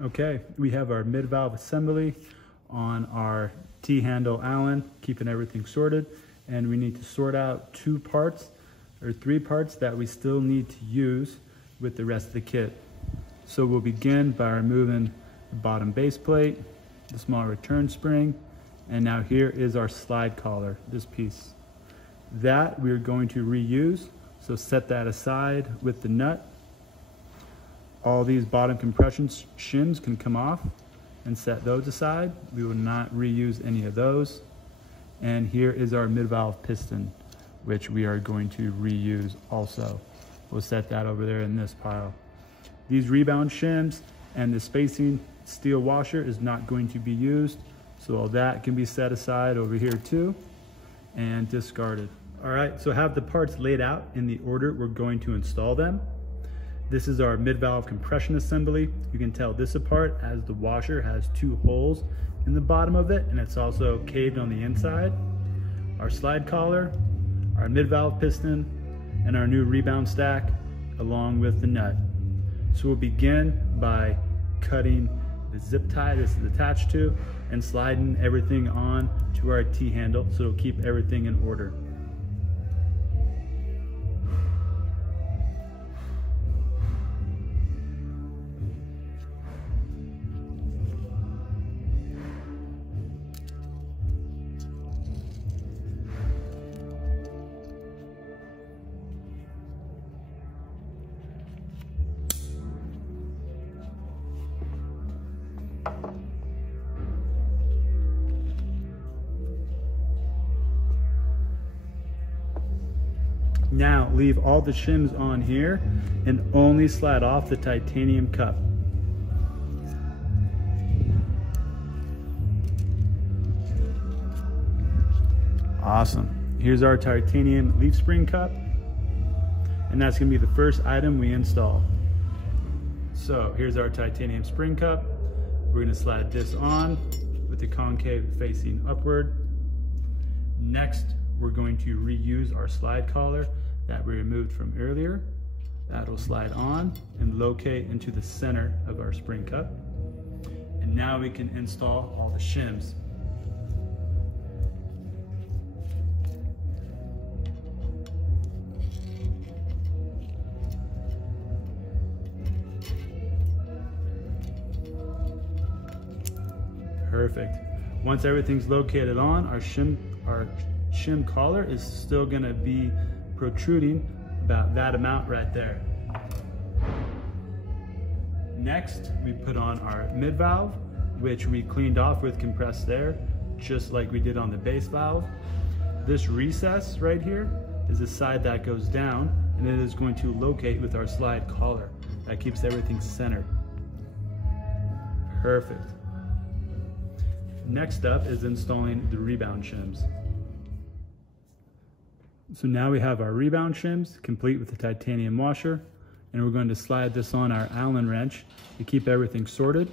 Okay, we have our mid-valve assembly on our T-handle Allen, keeping everything sorted. And we need to sort out three parts that we still need to use with the rest of the kit. So we'll begin by removing the bottom base plate, the small return spring, and now here is our slide collar, this piece. That we're going to reuse, so set that aside with the nut. All these bottom compression shims can come off and set those aside. We will not reuse any of those. And here is our mid-valve piston, which we are going to reuse also. We'll set that over there in this pile. These rebound shims and the spacing steel washer is not going to be used, so all that can be set aside over here too and discarded. All right, so have the parts laid out in the order we're going to install them. This is our mid-valve compression assembly. You can tell this apart as the washer has two holes in the bottom of it, and it's also caved on the inside. Our slide collar, our mid-valve piston, and our new rebound stack along with the nut. So we'll begin by cutting the zip tie this is attached to and sliding everything on to our T-handle so it'll keep everything in order. Now leave all the shims on here and only slide off the titanium cup. Awesome. Here's our titanium leaf spring cup, and that's gonna be the first item we install. So here's our titanium spring cup. We're gonna slide this on with the concave facing upward. Next, we're going to reuse our slide collar that we removed from earlier. That'll slide on and locate into the center of our spring cup. And now we can install all the shims. Perfect. Once everything's located on, our shim collar is still gonna be protruding about that amount right there. Next, we put on our mid valve, which we cleaned off with compressed air, just like we did on the base valve. This recess right here is the side that goes down, and it is going to locate with our slide collar. That keeps everything centered. Perfect. Next up is installing the rebound shims. So now we have our rebound shims complete with the titanium washer, and we're going to slide this on our Allen wrench to keep everything sorted.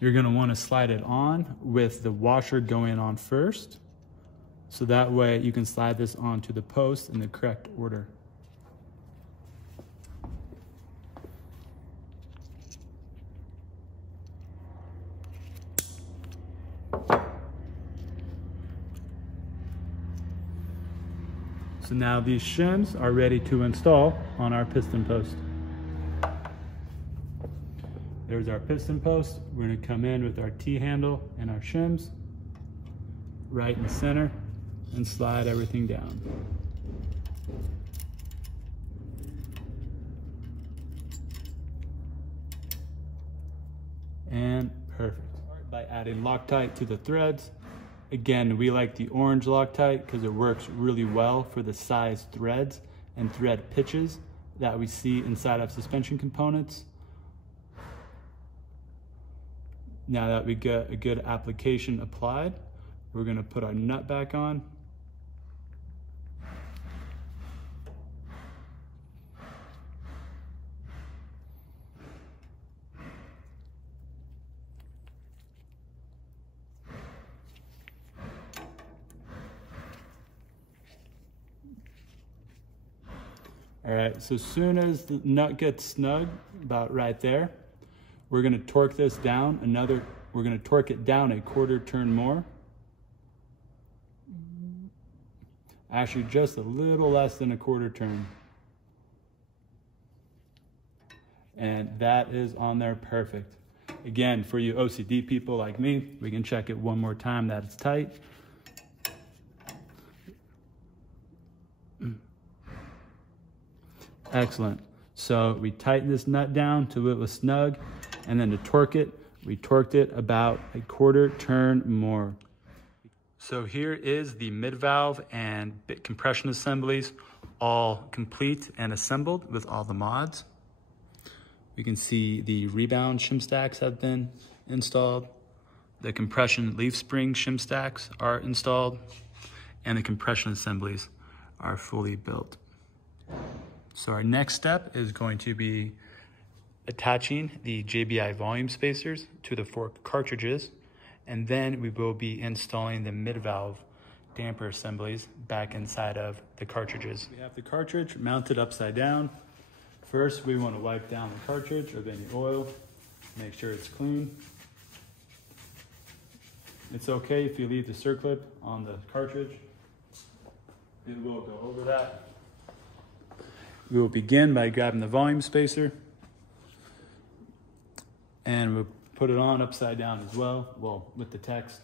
You're going to want to slide it on with the washer going on first, so that way you can slide this onto the post in the correct order. So now these shims are ready to install on our piston post. There's our piston post. We're going to come in with our T-handle and our shims right in the center and slide everything down. And perfect. Start by adding Loctite to the threads. Again, we like the orange Loctite because it works really well for the size threads and thread pitches that we see inside of suspension components. Now that we get a good application applied, we're going to put our nut back on. All right, so as soon as the nut gets snug, about right there, We're gonna torque this down we're gonna torque it down a quarter turn more. Actually, just a little less than a quarter turn. And that is on there perfect. Again, for you OCD people like me, we can check it one more time that it's tight. Excellent. So we tightened this nut down till it was snug, and then to torque it, we torqued it about a quarter turn more. So here is the mid-valve and bit compression assemblies, all complete and assembled with all the mods. We can see the rebound shim stacks have been installed. The compression leaf spring shim stacks are installed, and the compression assemblies are fully built. So our next step is going to be attaching the JBI volume spacers to the 4 cartridges, and then we will be installing the mid-valve damper assemblies back inside of the cartridges. We have the cartridge mounted upside down. First, we want to wipe down the cartridge of any oil, make sure it's clean. It's okay if you leave the circlip on the cartridge. We will go over that. We will begin by grabbing the volume spacer, and we'll put it on upside down as well, with the text.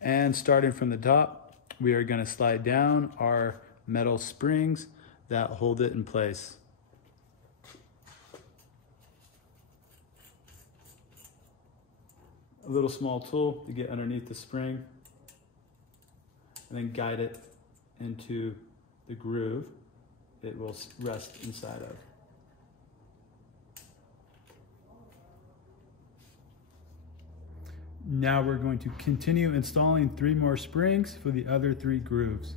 And starting from the top, we are going to slide down our metal springs that hold it in place. A little small tool to get underneath the spring, and then guide it into the groove it will rest inside of. Now we're going to continue installing 3 more springs for the other 3 grooves.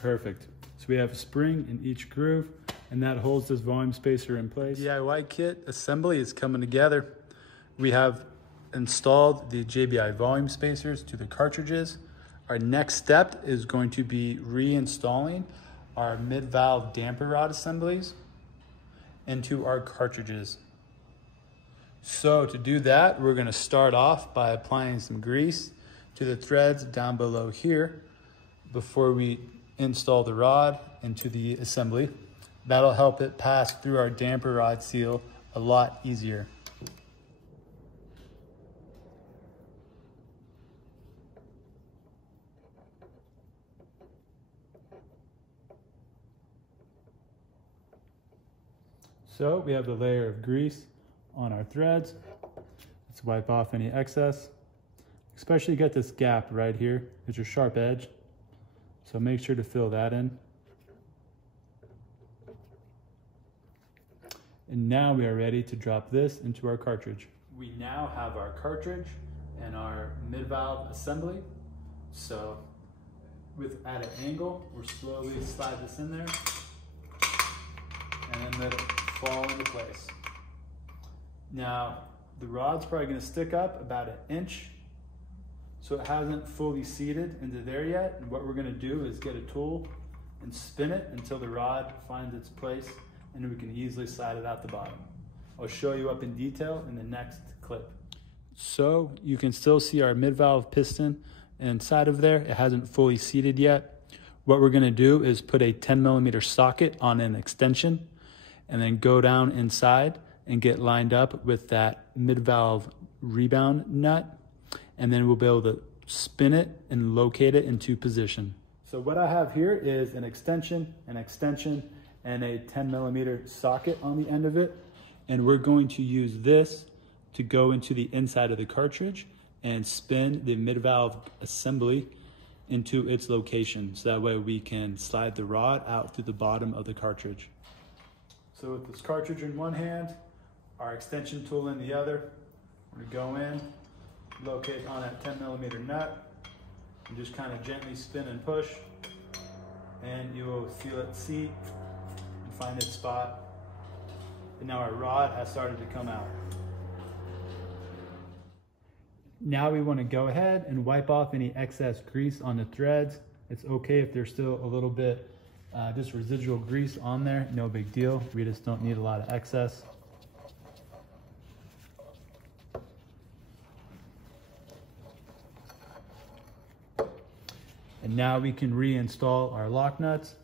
Perfect. So we have a spring in each groove, and that holds this volume spacer in place. DIY kit assembly is coming together. We have installed the JBI volume spacers to the cartridges. Our next step is going to be reinstalling our mid-valve damper rod assemblies into our cartridges. So to do that, we're going to start off by applying some grease to the threads down below here before we install the rod into the assembly. That'll help it pass through our damper rod seal a lot easier. So we have the layer of grease on our threads. Let's wipe off any excess. Especially get this gap right here. It's your sharp edge. So make sure to fill that in. And now we are ready to drop this into our cartridge. We now have our cartridge and our mid-valve assembly. So at an angle, we'll slowly slide this in there and then let it fall into place. Now, the rod's probably gonna stick up about 1 inch, so it hasn't fully seated into there yet. And what we're gonna do is get a tool and spin it until the rod finds its place, and we can easily slide it out the bottom. I'll show you up in detail in the next clip. So you can still see our mid-valve piston inside of there. It hasn't fully seated yet. What we're gonna do is put a 10mm socket on an extension and then go down inside and get lined up with that mid-valve rebound nut. And then we'll be able to spin it and locate it into position. So what I have here is an extension, and a 10mm socket on the end of it. And we're going to use this to go into the inside of the cartridge and spin the mid-valve assembly into its location. So that way we can slide the rod out through the bottom of the cartridge. So with this cartridge in one hand, our extension tool in the other, we're gonna go in, locate on that 10mm nut, and just kind of gently spin and push, and you will feel it seat and find its spot. And now our rod has started to come out. Now we want to go ahead and wipe off any excess grease on the threads. It's okay if there's still a little bit just residual grease on there, no big deal. We just don't need a lot of excess. And now we can reinstall our lock nuts.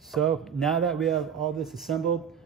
So now that we have all this assembled,